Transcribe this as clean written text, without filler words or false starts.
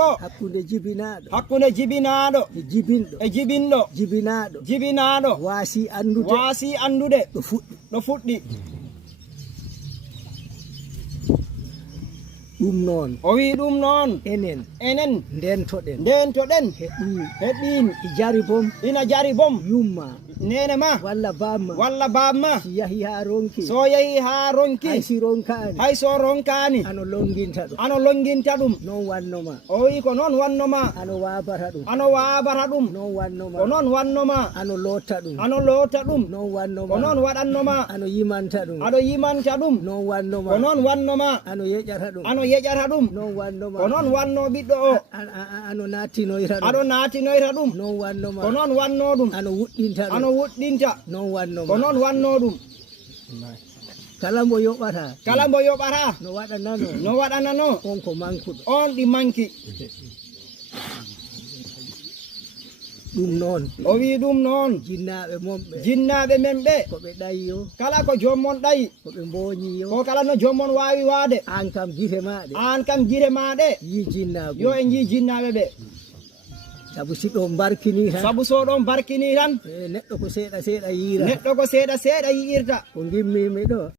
hakkunde jibinaɗo e jibinɗo jibinaɗo waasi andude ɗo fuɗɗi ɗum noon o wi ɗum noon enen ndentoɗen heɗin ina jari bom yumma nene ma walla bamma so yahi ha ronki hay so ronkani ano longinta ɗum non wannoma o wi ko noon wannoma ano wabata ɗum non wannoma ano lotta ɗum non wannoma ko noon waɗannoma ano yimanta ɗum non wannoma ko non wannoma ano yeƴata ɗum non wannoma ko noon wanno ɓiɗɗo o ano natinoyta ɗum non wannoma ko noon wanno ɗum ano wuɗɗinta non wannoma ko noon wanno ɗum kala mbo yoɓata no waɗanano on ko mankuɗo on ɗi manki ɗum noon o wi ɗum noon jinnaɓe men ɓe ko ɓe ɗayi yo kala ko jommon ɗayi ko ɓe mbooñi yo ko kala no jommon wawi waade an kam gite maɗe yi jinnaɓe yo en yi jinnaɓe ɓe sabu so ɗon barkini tan neɗɗo ko seeɗa seeɗa yirta ko gimmimi ɗo